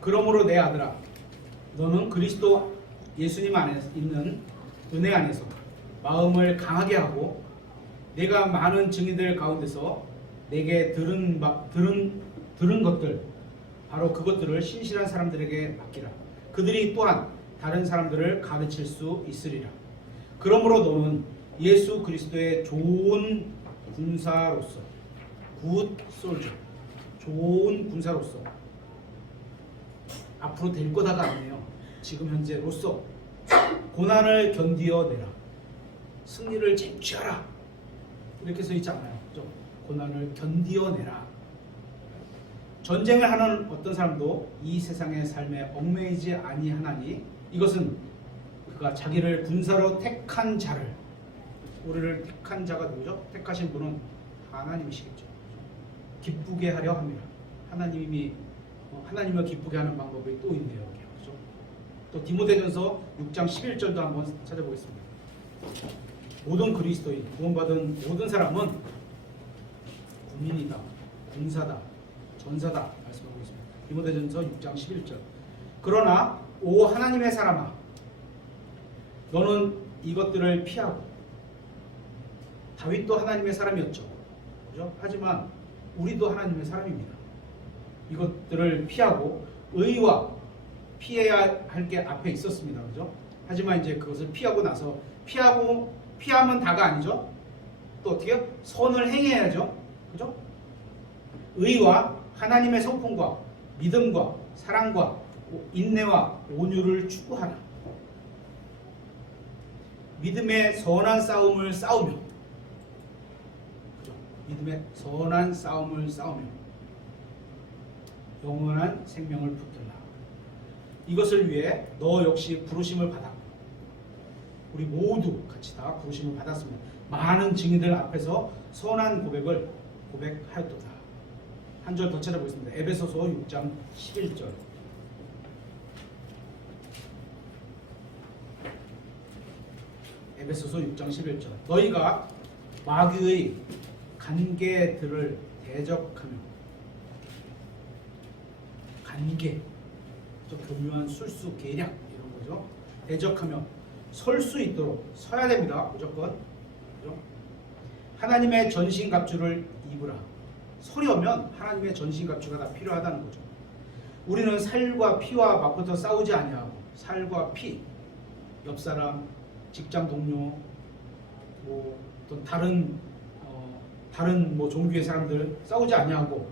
그러므로 내 아들아, 너는 그리스도 예수님 안에 있는 은혜 안에서 마음을 강하게 하고 내가 많은 증인들 가운데서 내게 들은 것들, 바로 그것들을 신실한 사람들에게 맡기라. 그들이 또한 다른 사람들을 가르칠 수 있으리라. 그러므로 너는 예수 그리스도의 좋은 군사로서, 굿 솔저, 좋은 군사로서 앞으로 될 거다가 아니에요. 지금 현재로서 고난을 견디어내라. 승리를 쟁취하라. 이렇게 써 있지 않아요. 그렇죠? 고난을 견디어내라. 전쟁을 하는 어떤 사람도 이 세상의 삶에 얽매이지 아니하나니 이것은 그가 자기를 군사로 택한 자를, 우리를 택한 자가 누구죠? 택하신 분은 다 하나님이시겠죠. 기쁘게 하려 합니다. 하나님을 기쁘게 하는 방법이 또 있네요. 그렇죠? 또 디모데전서 6장 11절도 한번 찾아보겠습니다. 모든 그리스도인, 구원받은 모든 사람은 군인이다, 군사다, 전사다 말씀하고 있습니다. 디모데전서 6장 11절. 그러나 오 하나님의 사람아, 너는 이것들을 피하고, 다윗도 하나님의 사람이었죠. 그죠? 하지만 우리도 하나님의 사람입니다. 이것들을 피하고 의와 피해야 할 게 앞에 있었습니다. 그죠? 하지만 이제 그것을 피하고 나서 피하면 다가 아니죠. 또 어떻게요? 선을 행해야죠. 그죠? 의와 하나님의 성품과 믿음과 사랑과 인내와 온유를 추구하라. 믿음의 선한 싸움을 싸우며, 그죠? 믿음의 선한 싸움을 싸우며 영원한 생명을 붙들라. 이것을 위해 너 역시 부르심을 받았고, 우리 모두 같이 다 부르심을 받았습니다. 많은 증인들 앞에서 선한 고백을 고백하였도다. 한 절 더 찾아보겠습니다. 에베소서 6장 11절. 에베소서 6장 11절. 너희가 마귀의 간계들을 대적하며, 간계, 교묘한 술수 계략 이런 거죠. 대적하며 설 수 있도록 서야 됩니다. 무조건. 그죠? 하나님의 전신갑주를 입으라. 서려면 하나님의 전신갑주가 다 필요하다는 거죠. 우리는 살과 피와 맞붙어 싸우지 아니하고, 살과 피, 옆사람, 직장 동료, 또 다른 종교의 사람들 싸우지 아니하고,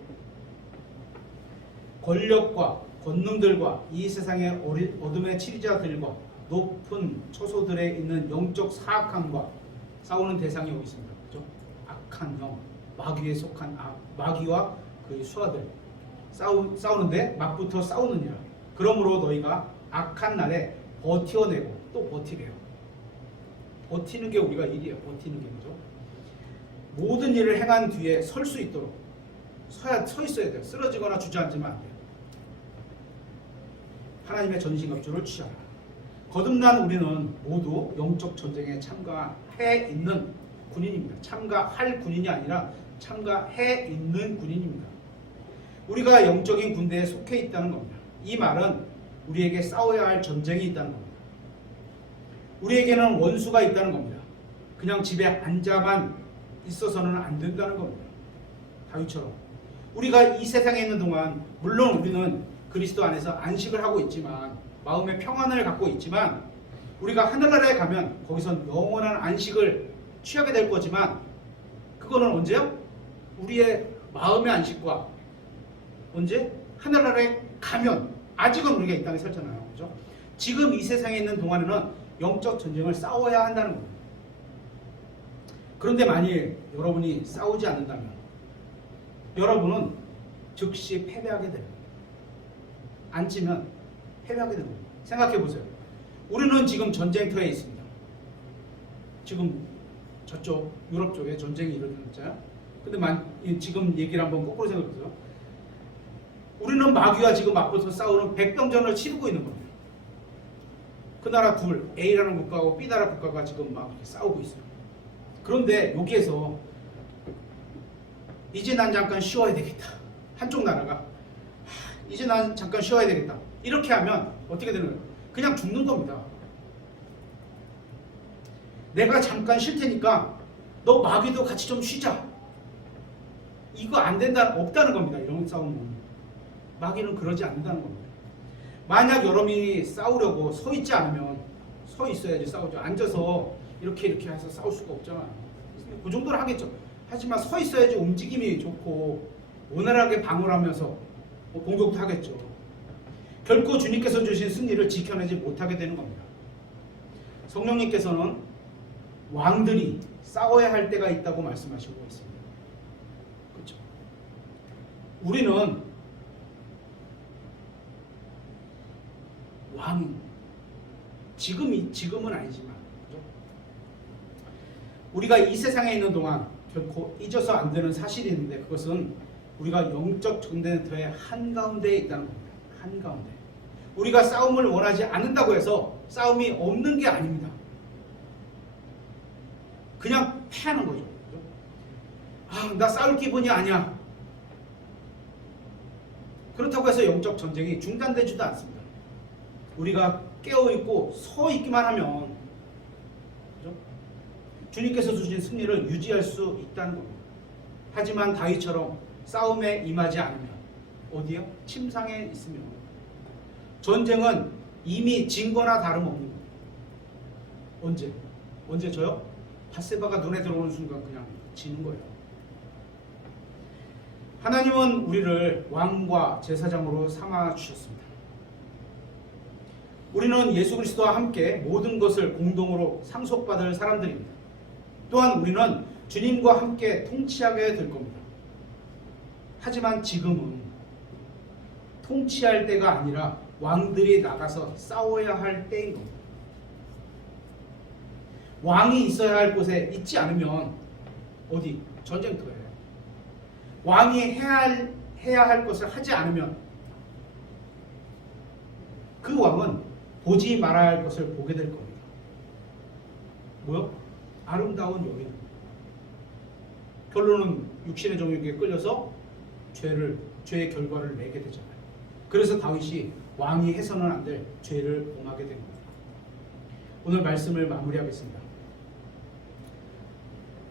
권력과 권능들과 이 세상의 어둠의 치리자들과 높은 처소들에 있는 영적 사악함과 싸우는 대상이 여기 있습니다. 그렇죠? 악한 영, 마귀에 속한 마귀와 그의 수하들 싸우는데 맞붙어 싸우느니라. 그러므로 너희가 악한 날에 버텨내고, 또 버티래요. 버티는 게 우리가 일이에요. 버티는 게 뭐죠? 모든 일을 행한 뒤에 설 수 있도록 서 있어야 돼요. 쓰러지거나 주저앉으면 안 돼요. 하나님의 전신갑주를 취하라. 거듭난 우리는 모두 영적 전쟁에 참가해 있는 군인입니다. 참가할 군인이 아니라 참가해 있는 군인입니다. 우리가 영적인 군대에 속해 있다는 겁니다. 이 말은 우리에게 싸워야 할 전쟁이 있다는 겁니다. 우리에게는 원수가 있다는 겁니다. 그냥 집에 앉아만 있어서는 안 된다는 겁니다. 다윗처럼 우리가 이 세상에 있는 동안, 물론 우리는 그리스도 안에서 안식을 하고 있지만, 마음의 평안을 갖고 있지만, 우리가 하늘나라에 가면 거기선 영원한 안식을 취하게 될 거지만, 그거는 언제요? 우리의 마음의 안식과 언제? 하늘나라에 가면. 아직은 우리가 이 땅에 살잖아요. 그죠? 지금 이 세상에 있는 동안에는 영적 전쟁을 싸워야 한다는 겁니다. 그런데 만일 여러분이 싸우지 않는다면 여러분은 즉시 패배하게 됩니다. 앉으면 패배하게 됩니다. 생각해 보세요. 우리는 지금 전쟁터에 있습니다. 지금 저쪽 유럽 쪽에 전쟁이 일어났잖아요. 근데 지금 얘기를 한번 거꾸로 생각해 보세요. 우리는 마귀와 지금 맞붙어 싸우는 백병전을 치르고 있는 겁니다. 그 나라 둘, A라는 국가하고 B나라 국가가 지금 막 이렇게 싸우고 있어요. 그런데 여기에서 이제 난 잠깐 쉬어야 되겠다. 한쪽 나라가 이제 난 잠깐 쉬어야 되겠다. 이렇게 하면 어떻게 되는 거예요? 그냥 죽는 겁니다. 내가 잠깐 쉴 테니까 너 마귀도 같이 좀 쉬자. 이거 안 된다, 없다는 겁니다. 이런 싸움은. 마귀는 그러지 않는다는 겁니다. 만약 여러분이 싸우려고 서 있지 않으면, 서 있어야지 싸우죠. 앉아서 이렇게 해서 싸울 수가 없잖아요. 그 정도는 하겠죠. 하지만 서 있어야지 움직임이 좋고 원활하게 방어하면서 공격도 하겠죠. 결코 주님께서 주신 승리를 지켜내지 못하게 되는 겁니다. 성령님께서는 왕들이 싸워야 할 때가 있다고 말씀하시고 있습니다. 그렇죠? 우리는 왕, 지금은 아니지만, 그렇죠? 우리가 이 세상에 있는 동안 결코 잊어서 안 되는 사실이 있는데 그것은 우리가 영적 전쟁터의 한가운데에 있다는 겁니다. 한가운데. 우리가 싸움을 원하지 않는다고 해서 싸움이 없는 게 아닙니다. 그냥 패하는 거죠. 나 싸울 기분이 아니야. 그렇다고 해서 영적 전쟁이 중단되지도 않습니다. 우리가 깨어있고 서있기만 하면 그렇죠? 주님께서 주신 승리를 유지할 수 있다는 겁니다. 하지만 다윗처럼 싸움에 임하지 않으면 어디요? 침상에 있으면 전쟁은 이미 진 거나 다름없는 겁니다. 언제 져요? 밧세바가 눈에 들어오는 순간 그냥 지는 거예요. 하나님은 우리를 왕과 제사장으로 삼아 주셨습니다. 우리는 예수 그리스도와 함께 모든 것을 공동으로 상속받을 사람들입니다. 또한 우리는 주님과 함께 통치하게 될 겁니다. 하지만 지금은 통치할 때가 아니라 왕들이 나가서 싸워야 할 때인 겁니다. 왕이 있어야 할 곳에 있지 않으면 어디? 전쟁터예요. 왕이 해야 할 것을 하지 않으면 그 왕은 보지 말아야 할 것을 보게 될 겁니다. 뭐요? 아름다운 여인. 결론은 육신의 정욕에 끌려서 죄의 결과를 내게 되잖아요. 그래서 다윗이 왕이 해서는 안 될 죄를 범하게 된 겁니다. 오늘 말씀을 마무리하겠습니다.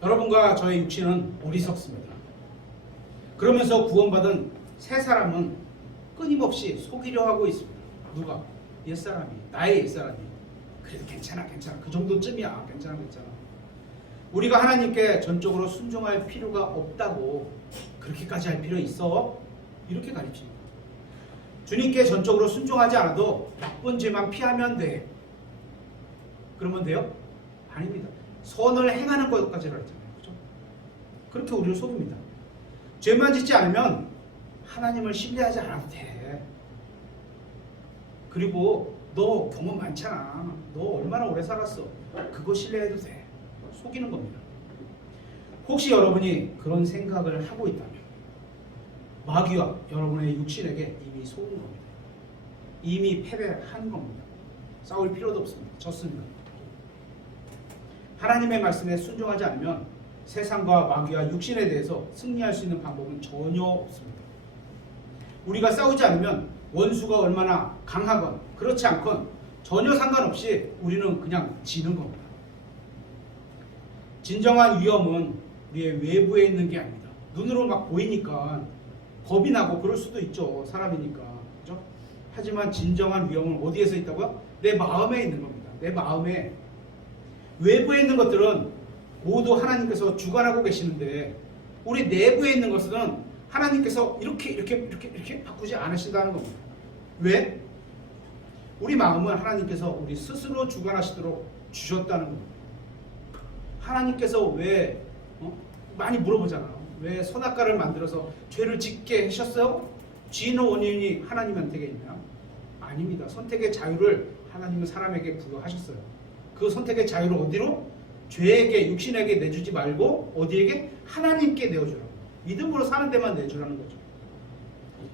여러분과 저의 육신은 어리석습니다. 그러면서 구원받은 새 사람은 끊임없이 속이려 하고 있습니다. 누가? 옛사람이, 나의 옛사람이. 그래도 괜찮아. 그 정도쯤이야. 괜찮아. 우리가 하나님께 전적으로 순종할 필요가 없다고. 그렇게까지 할 필요 있어? 이렇게 가르칩니다. 주님께 전적으로 순종하지 않아도 나쁜 죄만 피하면 돼. 그러면 돼요? 아닙니다. 선을 행하는 것까지 가르쳤잖아요. 그렇죠? 그렇게 우리를 속입니다. 죄만 짓지 않으면 하나님을 신뢰하지 않아도 돼. 그리고 너 경험 많잖아. 너 얼마나 오래 살았어. 그거 신뢰해도 돼. 속이는 겁니다. 혹시 여러분이 그런 생각을 하고 있다면 마귀와 여러분의 육신에게 이미 속은 겁니다. 이미 패배한 겁니다. 싸울 필요도 없습니다. 졌습니다. 하나님의 말씀에 순종하지 않으면 세상과 마귀와 육신에 대해서 승리할 수 있는 방법은 전혀 없습니다. 우리가 싸우지 않으면 원수가 얼마나 강하건 그렇지 않건 전혀 상관없이 우리는 그냥 지는 겁니다. 진정한 위험은 우리의 외부에 있는 게 아닙니다. 눈으로 막 보이니까 겁이 나고 그럴 수도 있죠. 사람이니까. 그렇죠? 하지만 진정한 위험은 어디에서 있다고요? 내 마음에 있는 겁니다. 내 마음에. 외부에 있는 것들은 모두 하나님께서 주관하고 계시는데 우리 내부에 있는 것은 하나님께서 이렇게 바꾸지 않으신다는 겁니다. 왜? 우리 마음은 하나님께서 우리 스스로 주관하시도록 주셨다는 겁니다. 하나님께서 왜 많이 물어보잖아요. 왜 선악과를 만들어서 죄를 짓게 하셨어요? 죄의 원인이 하나님한테 있나요? 아닙니다. 선택의 자유를 하나님은 사람에게 부여하셨어요. 그 선택의 자유를 어디로? 죄에게, 육신에게 내주지 말고 어디에게? 하나님께 내어주라고. 믿음으로 사는 데만 내주라는 거죠.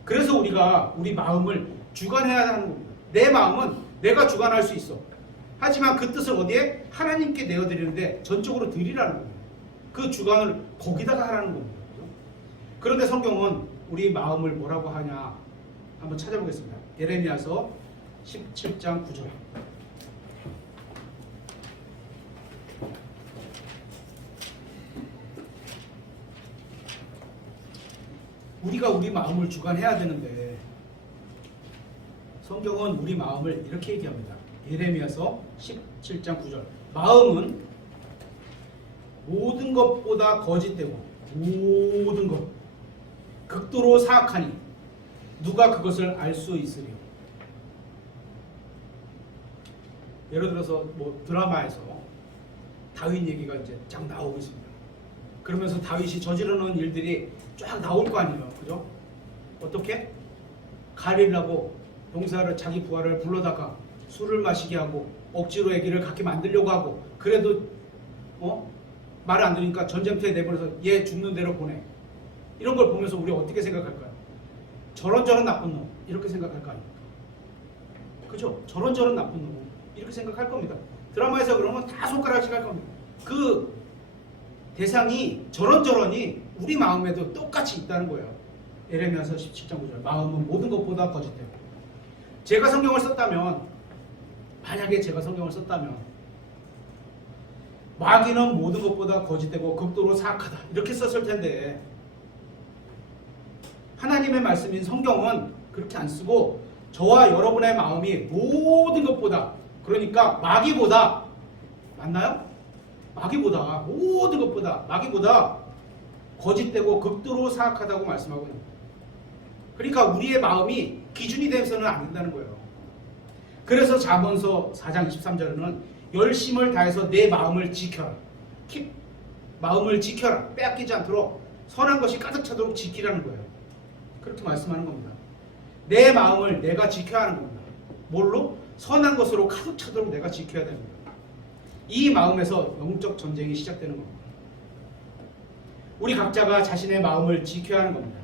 그래서 우리가 우리 마음을 주관해야 하는 겁니다. 내 마음은 내가 주관할 수 있어. 하지만 그 뜻을 어디에? 하나님께 내어드리는데 전적으로 드리라는 겁니다. 그 주관을 거기다가 하라는 겁니다. 그런데 성경은 우리 마음을 뭐라고 하냐 한번 찾아보겠습니다. 예레미야서 17장 9절. 우리가 우리 마음을 주관해야 되는데 성경은 우리 마음을 이렇게 얘기합니다. 예레미야서 17장 9절. 마음은 모든 것보다 거짓되고 모든 것 극도로 사악하니 누가 그것을 알 수 있으리요. 예를 들어서 뭐 드라마에서 다윗 얘기가 이제 쫙 나오고 있습니다. 그러면서 다윗이 저지르는 일들이 쫙 나올 거 아니에요. 그죠? 어떻게? 가리려고 용사를 자기 부하를 불러다가 술을 마시게 하고 억지로 아기를 갖게 만들려고 하고 그래도 말을 안 들으니까 전쟁터에 내보내서 얘 죽는 대로 보내. 이런 걸 보면서 우리 어떻게 생각할까요? 저런 나쁜 놈 이렇게 생각할 거 아닙니까? 그죠? 저런 나쁜 놈 이렇게 생각할 겁니다. 드라마에서 그러면 다 손가락질 할 겁니다. 그 대상이 저런이 우리 마음에도 똑같이 있다는 거예요. 에레미야서 17장 9절 마음은 모든 것보다 거짓되고. 제가 성경을 썼다면, 만약에 제가 성경을 썼다면 마귀는 모든 것보다 거짓되고 극도로 사악하다 이렇게 썼을 텐데, 하나님의 말씀인 성경은 그렇게 안 쓰고 저와 여러분의 마음이 모든 것보다, 그러니까 마귀보다, 맞나요? 마귀보다, 모든 것보다 마귀보다 거짓되고 극도로 사악하다고 말씀하고 있는 거예요. 그러니까 우리의 마음이 기준이 되서는 안 된다는 거예요. 그래서 잠언서 4장 23절에는 열심을 다해서 내 마음을 지켜라. 마음을 지켜라. 빼앗기지 않도록 선한 것이 가득 차도록 지키라는 거예요. 그렇게 말씀하는 겁니다. 내 마음을 내가 지켜야 하는 겁니다. 뭘로? 선한 것으로 가득 차도록 내가 지켜야 됩니다. 이 마음에서 영적 전쟁이 시작되는 겁니다. 우리 각자가 자신의 마음을 지켜야 하는 겁니다.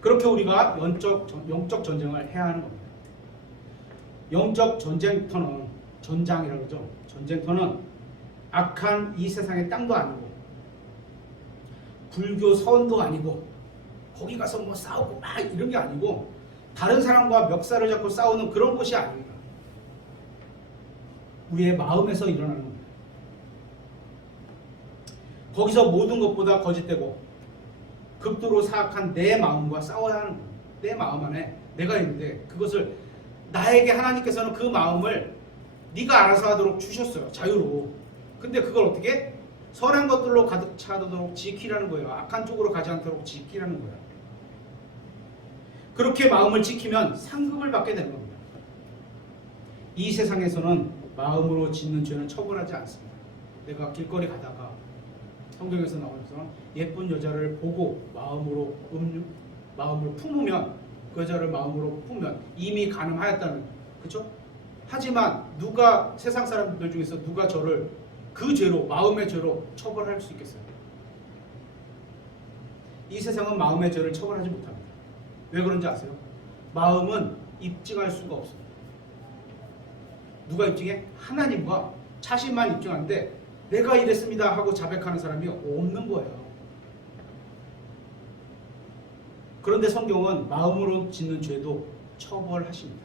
그렇게 우리가 영적 전쟁을 해야 하는 겁니다. 영적 전쟁터는, 전장이라고 그러죠. 전쟁터는 악한 이 세상의 땅도 아니고 불교 서원도 아니고 거기 가서 뭐 싸우고 막 이런 게 아니고 다른 사람과 멱살을 잡고 싸우는 그런 것이 아닙니다. 우리의 마음에서 일어나는 겁니다. 거기서 모든 것보다 거짓되고 극도로 사악한 내 마음과 싸워야 하는 겁니다. 내 마음 안에 내가 있는데 그것을 나에게 하나님께서는 그 마음을 네가 알아서 하도록 주셨어요. 자유로. 근데 그걸 어떻게? 선한 것들로 가득 차도록 지키라는 거예요. 악한 쪽으로 가지 않도록 지키라는 거예요. 그렇게 마음을 지키면 상급을 받게 되는 겁니다. 이 세상에서는 마음으로 짓는 죄는 처벌하지 않습니다. 내가 길거리 가다가 성경에서 나오면서 예쁜 여자를 보고 마음으로 품으면, 그 여자를 마음으로 품으면 이미 간음하였다는, 그렇죠? 하지만 누가, 세상 사람들 중에서 누가 저를 그 죄로, 마음의 죄로 처벌할 수 있겠어요? 이 세상은 마음의 죄를 처벌하지 못합니다. 왜 그런지 아세요? 마음은 입증할 수가 없습니다. 누가 입증해? 하나님과 자신만 입증하는데 내가 이랬습니다 하고 자백하는 사람이 없는 거예요. 그런데 성경은 마음으로 짓는 죄도 처벌하십니다.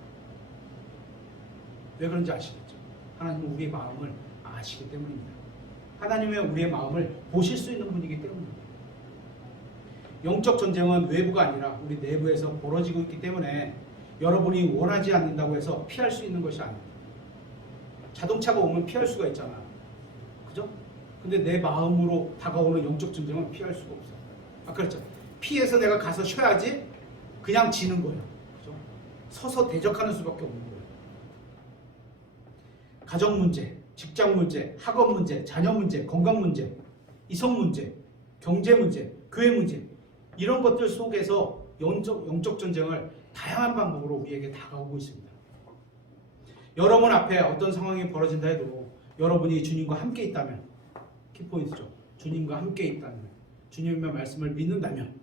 왜 그런지 아시겠죠? 하나님은 우리의 마음을 아시기 때문입니다. 하나님은 우리의 마음을 보실 수 있는 분이기 때문입니다. 영적 전쟁은 외부가 아니라 우리 내부에서 벌어지고 있기 때문에 여러분이 원하지 않는다고 해서 피할 수 있는 것이 아닙니다. 자동차가 오면 피할 수가 있잖아. 그죠? 근데 내 마음으로 다가오는 영적 전쟁은 피할 수가 없어요. 아까 그랬죠? 피해서 내가 가서 쉬어야지 그냥 지는 거예요. 그죠? 서서 대적하는 수밖에 없는 거예요. 가정 문제, 직장 문제, 학업 문제, 자녀 문제, 건강 문제, 이성 문제, 경제 문제, 교회 문제, 이런 것들 속에서 영적 전쟁을 다양한 방법으로 우리에게 다가오고 있습니다. 여러분 앞에 어떤 상황이 벌어진다 해도 여러분이 주님과 함께 있다면, 키포인트죠. 주님과 함께 있다면, 주님의 말씀을 믿는다면,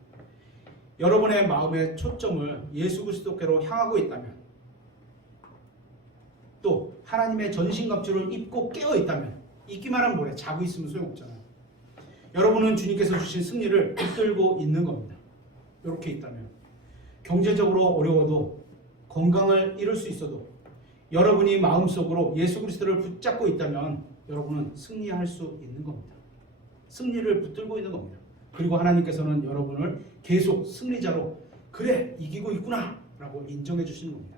여러분의 마음의 초점을 예수 그리스도께로 향하고 있다면, 또 하나님의 전신갑주를 입고 깨어 있다면, 있기만 하면 뭐래? 자고 있으면 소용없잖아요. 여러분은 주님께서 주신 승리를 붙들고 있는 겁니다. 이렇게 있다면, 경제적으로 어려워도, 건강을 잃을 수 있어도 여러분이 마음속으로 예수 그리스도를 붙잡고 있다면 여러분은 승리할 수 있는 겁니다. 승리를 붙들고 있는 겁니다. 그리고 하나님께서는 여러분을 계속 승리자로, 그래 이기고 있구나 라고 인정해 주시는 겁니다.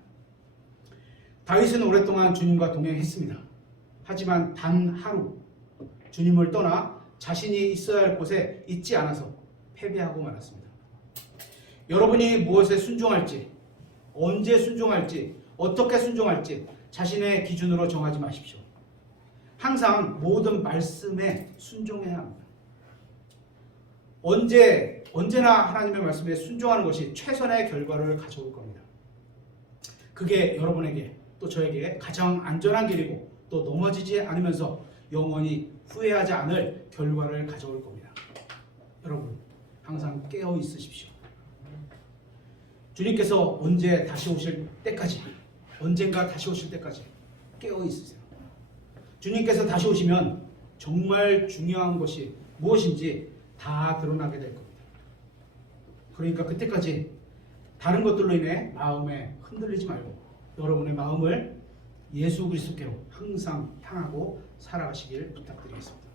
다윗은 오랫동안 주님과 동행했습니다. 하지만 단 하루 주님을 떠나 자신이 있어야 할 곳에 있지 않아서 패배하고 말았습니다. 여러분이 무엇에 순종할지, 언제 순종할지, 어떻게 순종할지 자신의 기준으로 정하지 마십시오. 항상 모든 말씀에 순종해야 합니다. 언제나 하나님의 말씀에 순종하는 것이 최선의 결과를 가져올 겁니다. 그게 여러분에게 또 저에게 가장 안전한 길이고 또 넘어지지 않으면서 영원히 후회하지 않을 결과를 가져올 겁니다. 여러분 항상 깨어 있으십시오. 주님께서 언제 다시 오실 때까지, 언젠가 다시 오실 때까지 깨어 있으세요. 주님께서 다시 오시면 정말 중요한 것이 무엇인지 다 드러나게 될 겁니다. 그러니까 그때까지 다른 것들로 인해 마음에 흔들리지 말고 여러분의 마음을 예수 그리스도께로 항상 향하고 살아가시길 부탁드리겠습니다.